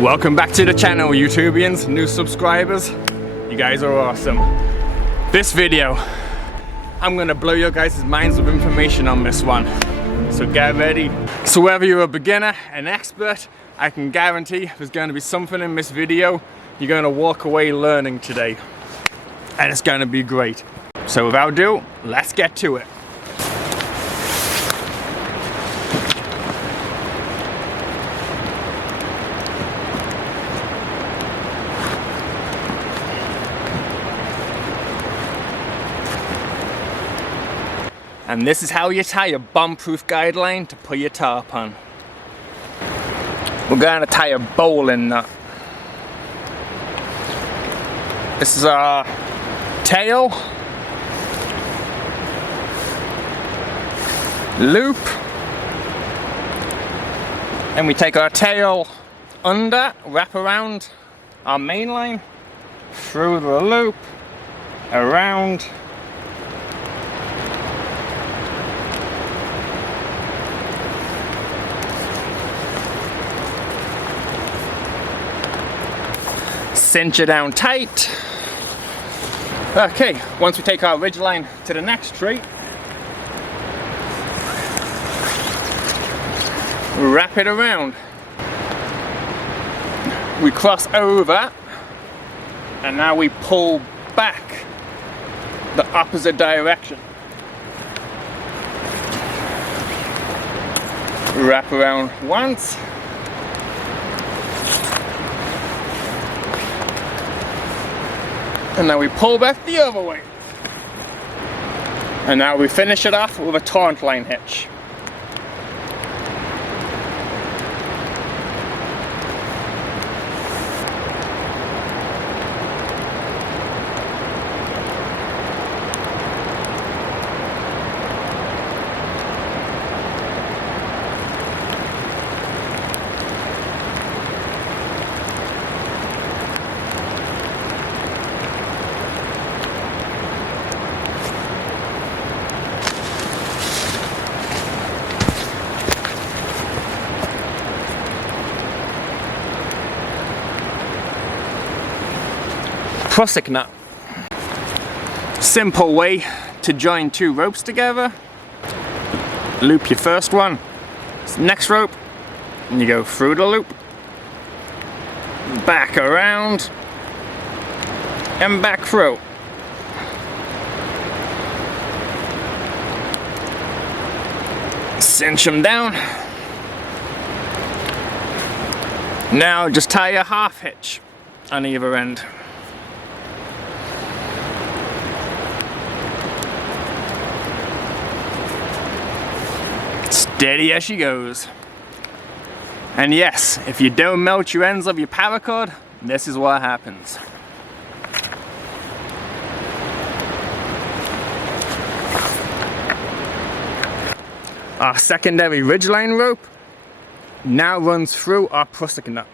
Welcome back to the channel, YouTubians, new subscribers. You guys are awesome. This video, I'm gonna blow your guys' minds with information on this one. So get ready. So whether you're a beginner, an expert, I can guarantee there's gonna be something in this video you're gonna walk away learning today. And it's gonna be great. So without ado, let's get to it. And this is how you tie a bomb-proof guideline to put your tarp on. We're going to tie a bowline knot. This is our tail, loop, and we take our tail under, wrap around our main line, through the loop, around, cinch it down tight. Okay, once we take our ridge line to the next tree, wrap it around. We cross over, and now we pull back the opposite direction. Wrap around once. And now we pull back the other way. And now we finish it off with a taunt line hitch. Prusik knot. Simple way to join two ropes together. Loop your first one, next rope, and you go through the loop, back around, and back through. Cinch them down. Now just tie a half hitch on either end. Steady as she goes. And yes, if you don't melt your ends of your paracord, this is what happens. Our secondary ridgeline rope now runs through our prusik knot.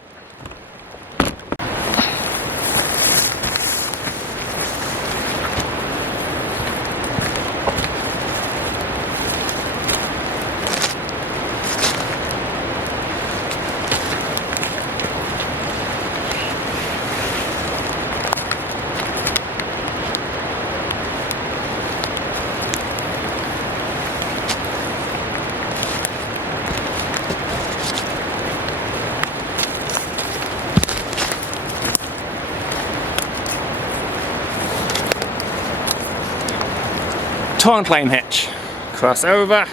Taunt line hitch. Cross over.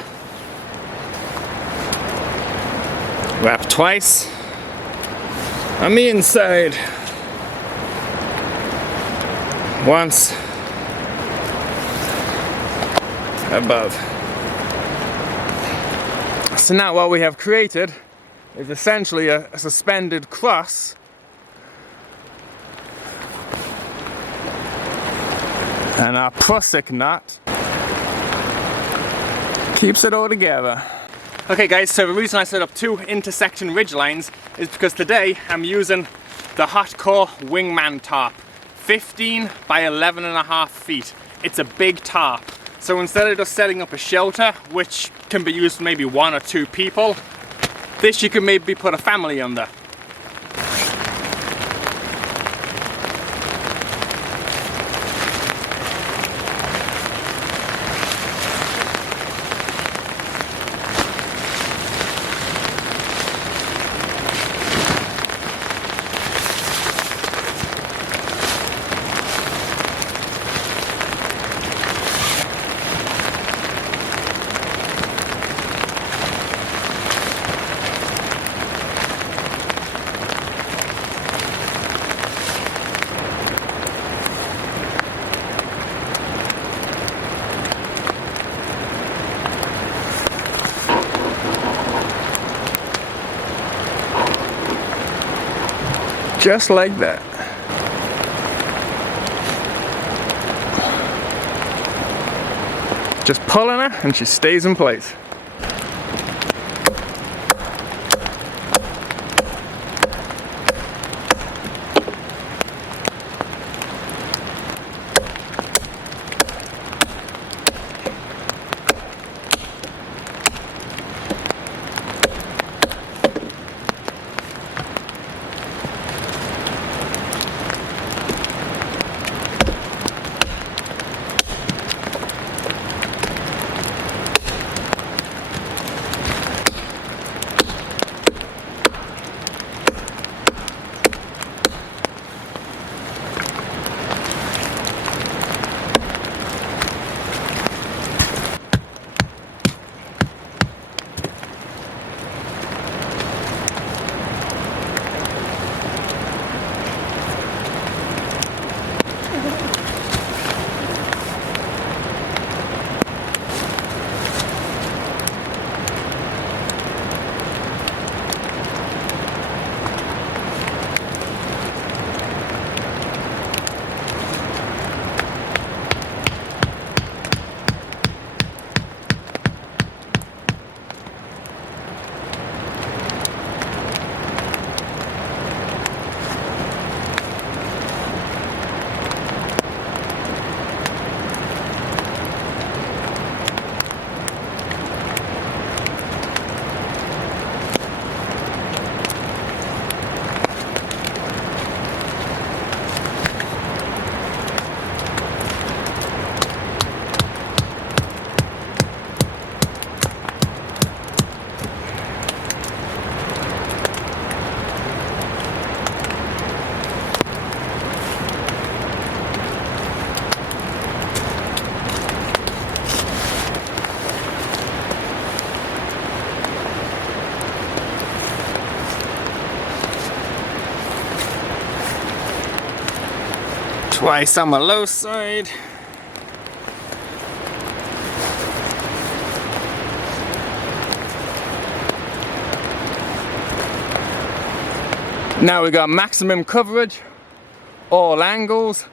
Wrap twice. On the inside. Once. Above. So now what we have created is essentially a suspended cross and our prusik knot keeps it all together. Okay guys, so the reason I set up two intersection ridge lines is because today I'm using the Hotcore Wingman tarp. 15 by 11.5 feet. It's a big tarp. So instead of just setting up a shelter, which can be used for maybe 1 or 2 people, this you can maybe put a family under. Just like that. Just pulling her and she stays in place. Twice on the low side. Now we got maximum coverage, all angles.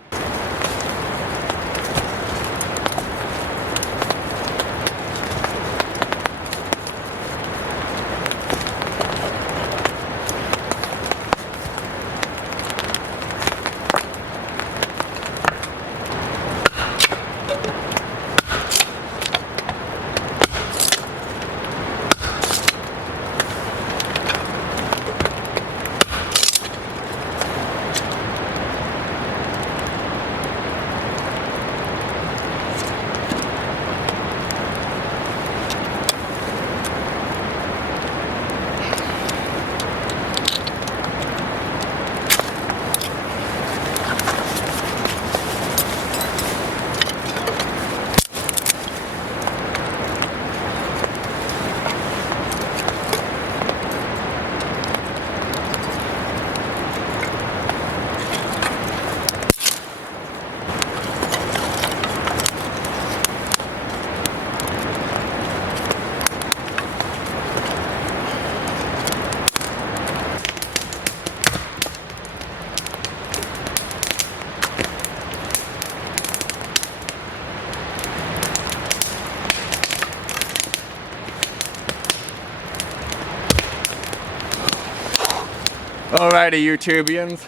Alrighty, YouTubians,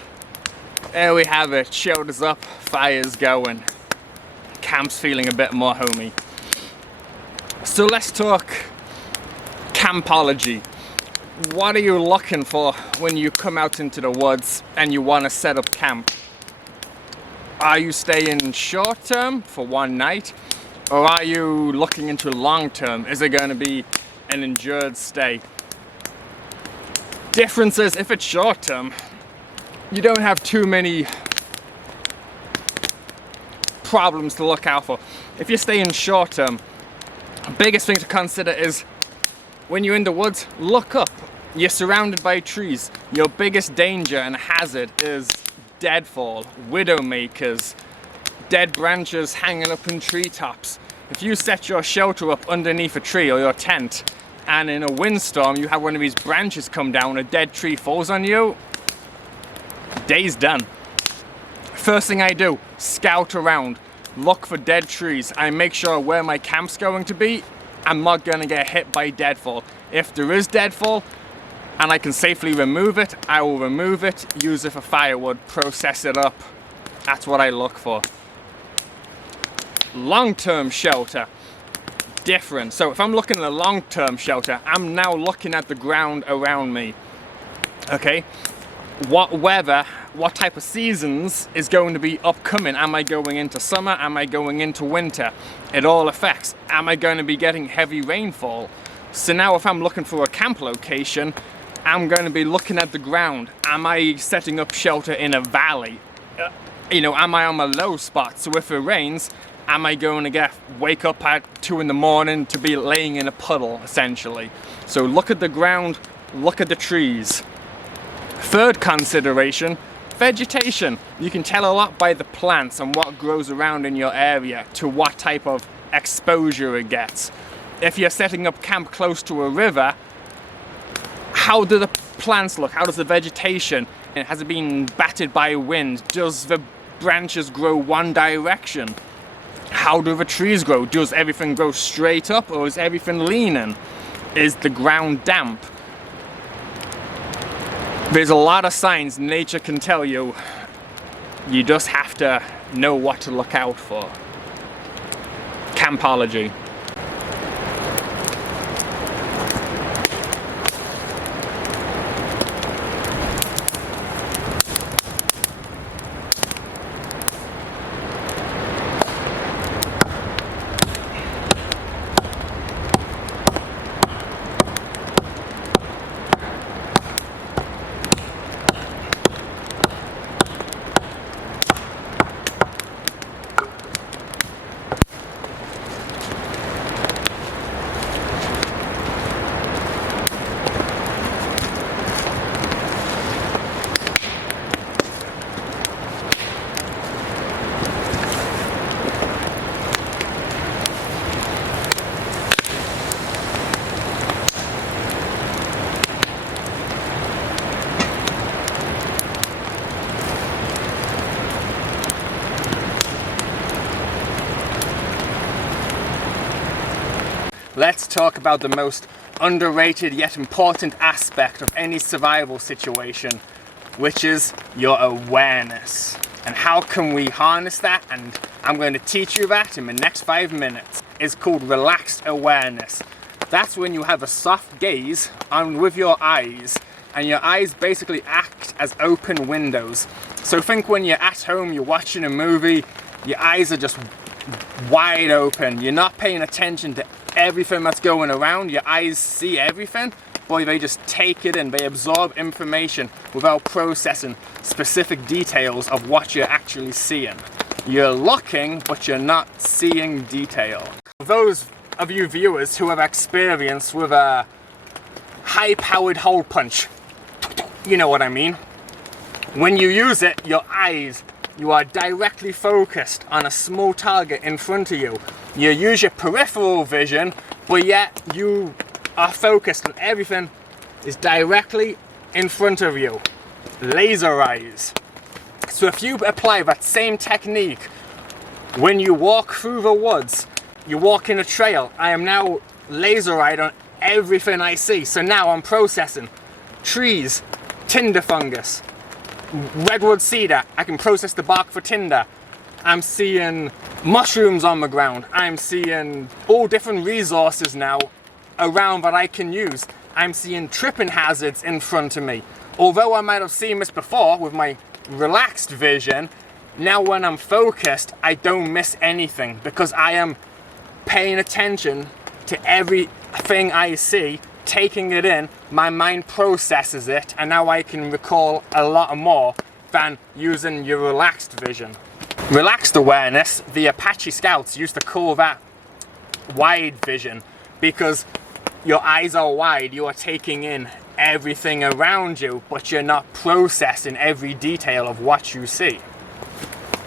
there we have it. Shoulders up, fire's going, camp's feeling a bit more homey. So let's talk campology. What are you looking for when you come out into the woods and you want to set up camp? Are you staying short term for one night, or are you looking into long term? Is it going to be an endured stay? Difference is, if it's short term, you don't have too many problems to look out for. If you're staying short term, the biggest thing to consider is when you're in the woods, look up. You're surrounded by trees. Your biggest danger and hazard is deadfall, widowmakers, dead branches hanging up in treetops. If you set your shelter up underneath a tree or your tent, and in a windstorm you have one of these branches come down, a dead tree falls on you, Day's done. First thing I do, scout around, look for dead trees. I make sure where my camp's going to be, I'm not gonna get hit by deadfall. If there is deadfall and I can safely remove it, I will remove it, use it for firewood, process it up. That's what I look for. Long-term shelter, different. So if I'm looking at a long-term shelter, I'm now looking at the ground around me. Okay, what weather, what type of seasons is going to be upcoming? Am I going into summer? Am I going into winter? It all affects. Am I going to be getting heavy rainfall? So now if I'm looking for a camp location, I'm going to be looking at the ground. Am I setting up shelter in a valley? You know, am I on a low spot? So if it rains, am I going to wake up at 2 in the morning to be laying in a puddle, essentially? So look at the ground, look at the trees. Third consideration, vegetation. You can tell a lot by the plants and what grows around in your area to what type of exposure it gets. If you're setting up camp close to a river, how do the plants look? How does the vegetation? Has it been battered by wind? Does the branches grow one direction? How do the trees grow? Does everything grow straight up or is everything leaning? Is the ground damp? There's a lot of signs nature can tell you. You just have to know what to look out for. Campology. Let's talk about the most underrated yet important aspect of any survival situation, which is your awareness. And how can we harness that? And I'm going to teach you that in the next 5 minutes. It's called relaxed awareness. That's when you have a soft gaze on with your eyes, and your eyes basically act as open windows. So think when you're at home, you're watching a movie, your eyes are just wide open. You're not paying attention to everything that's going around. Your eyes see everything, but they just take it in. They absorb information without processing specific details of what you're actually seeing. You're looking, but you're not seeing detail. Those of you viewers who have experience with a high-powered hole punch, you know what I mean. When you use it, your eyes, you are directly focused on a small target in front of you. You use your peripheral vision, but yet you are focused on everything is directly in front of you. Laser eyes. So if you apply that same technique when you walk through the woods, you walk in a trail, I am now laser-eyed on everything I see. So now I'm processing trees, tinder fungus, redwood cedar, I can process the bark for tinder. I'm seeing mushrooms on the ground. I'm seeing all different resources now around that I can use. I'm seeing tripping hazards in front of me. Although I might have seen this before with my relaxed vision, now when I'm focused, I don't miss anything because I am paying attention to everything I see, taking it in, my mind processes it, and now I can recall a lot more than using your relaxed vision. Relaxed awareness, the Apache Scouts used to call that wide vision because your eyes are wide, you are taking in everything around you, but you're not processing every detail of what you see.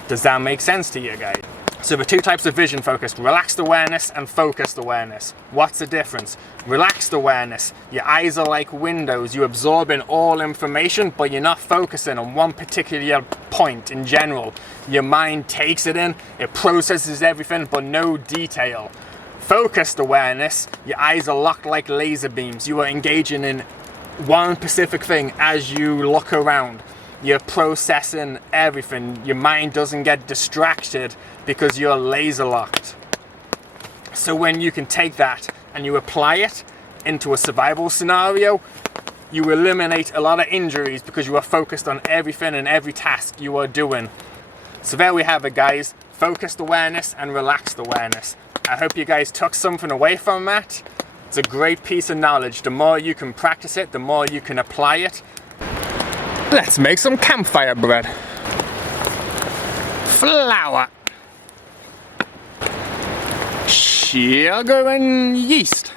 Does that make sense to you guys? So the two types of vision focus, relaxed awareness and focused awareness. What's the difference? Relaxed awareness, your eyes are like windows. You absorb in all information, but you're not focusing on one particular point in general. Your mind takes it in, it processes everything, but no detail. Focused awareness, your eyes are locked like laser beams. You are engaging in one specific thing as you look around. You're processing everything. Your mind doesn't get distracted because you're laser locked. So when you can take that and you apply it into a survival scenario, you eliminate a lot of injuries because you are focused on everything and every task you are doing. So there we have it, guys. Focused awareness and relaxed awareness. I hope you guys took something away from that. It's a great piece of knowledge. The more you can practice it, the more you can apply it. Let's make some campfire bread. Flour, sugar and yeast.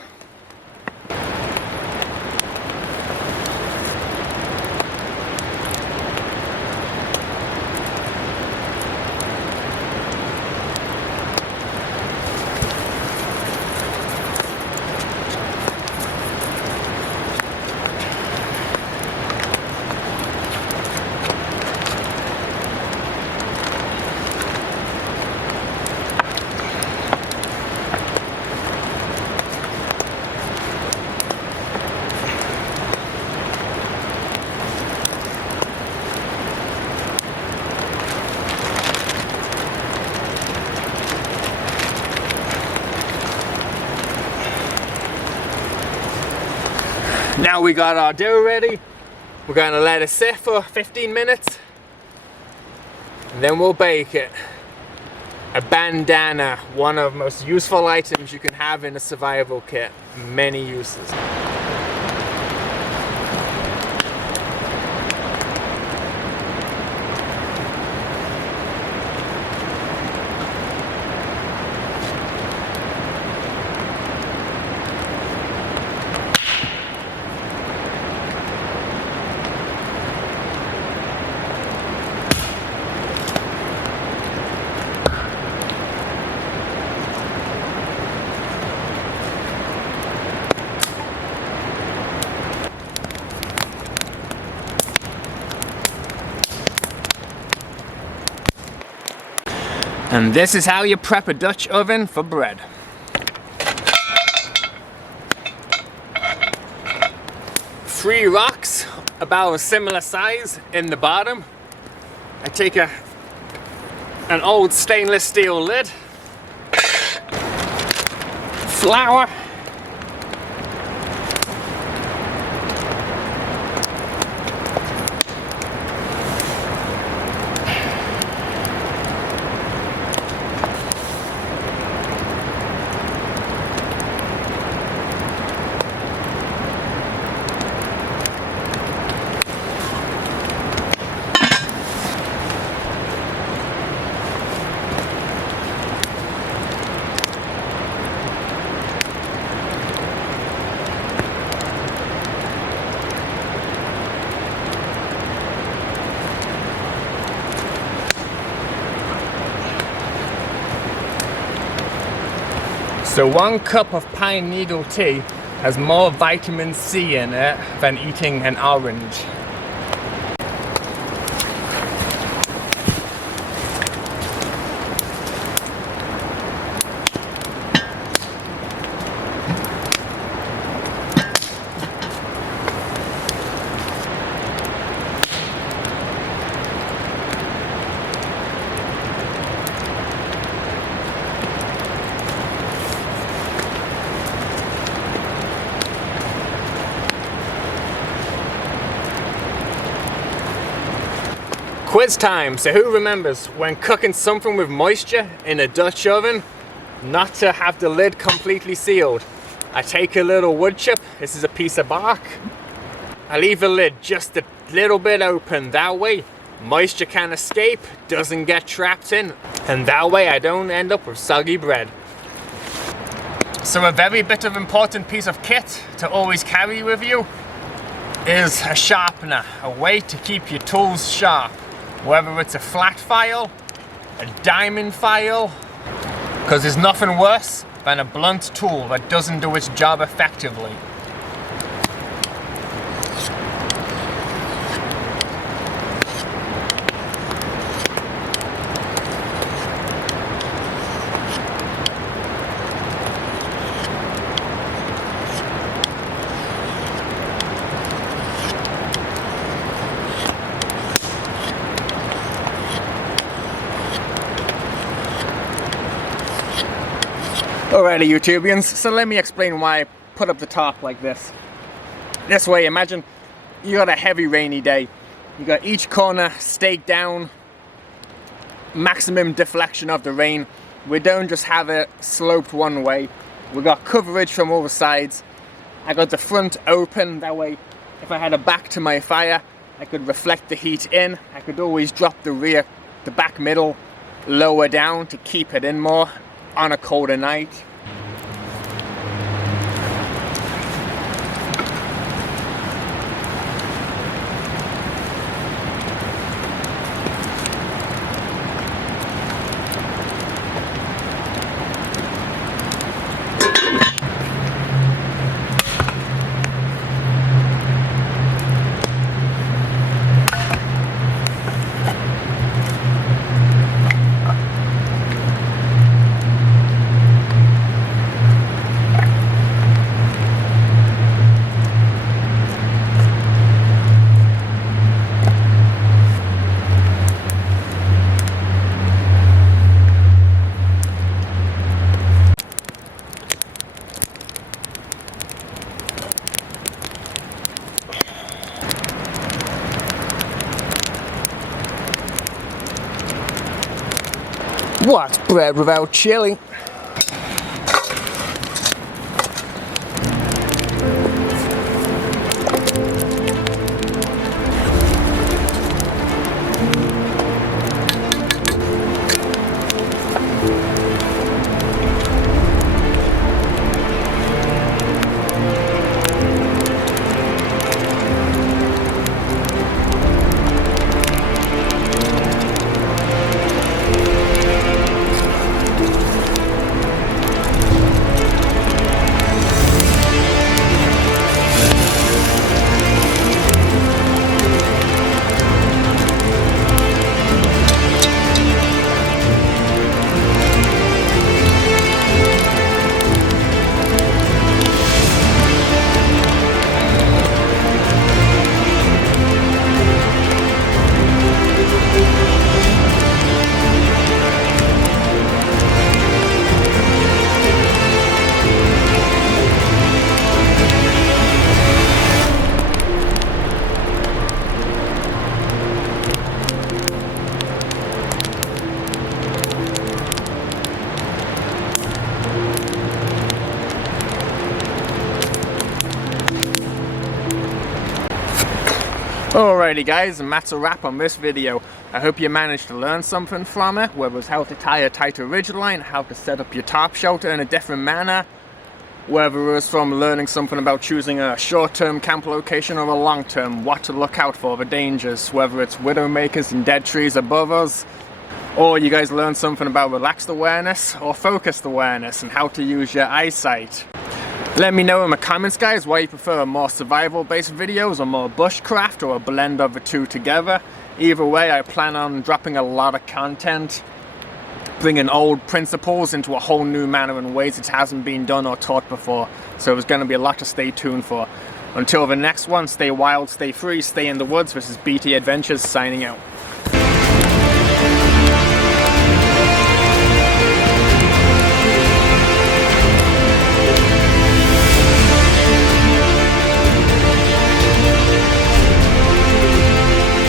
Now we got our dough ready. We're going to let it sit for 15 minutes. And then we'll bake it. A bandana, one of the most useful items you can have in a survival kit. Many uses. And this is how you prep a Dutch oven for bread. Three rocks about a similar size in the bottom. I take an old stainless steel lid, flour, so 1 cup of pine needle tea has more vitamin C in it than eating an orange. Quiz time. So who remembers when cooking something with moisture in a Dutch oven, not to have the lid completely sealed? I take a little wood chip. This is a piece of bark. I leave the lid just a little bit open. That way moisture can escape, doesn't get trapped in, and that way I don't end up with soggy bread. So a very bit of important piece of kit to always carry with you is a sharpener, a way to keep your tools sharp. Whether it's a flat file, a diamond file, Because there's nothing worse than a blunt tool that doesn't do its job effectively. Alrighty YouTubians, so let me explain why I put up the top like this. This way, imagine you got a heavy rainy day. You got each corner staked down, maximum deflection of the rain. We don't just have it sloped one way. We got coverage from all the sides. I got the front open, that way if I had a back to my fire, I could reflect the heat in. I could always drop the rear, the back middle lower down to keep it in more on a colder night. What's bread without chili? Alrighty guys, and that's a wrap on this video. I hope you managed to learn something from it, whether it's how to tie a tighter ridgeline, how to set up your top shelter in a different manner, whether it was from learning something about choosing a short-term camp location or a long-term, what to look out for, the dangers, whether it's widowmakers and dead trees above us, or you guys learned something about relaxed awareness or focused awareness and how to use your eyesight. Let me know in the comments guys why you prefer more survival based videos or more bushcraft or a blend of the two together. Either way, I plan on dropping a lot of content, bringing old principles into a whole new manner in ways it hasn't been done or taught before. So there's going to be a lot to stay tuned for. Until the next one, stay wild, stay free, stay in the woods. This is BT Adventures signing out.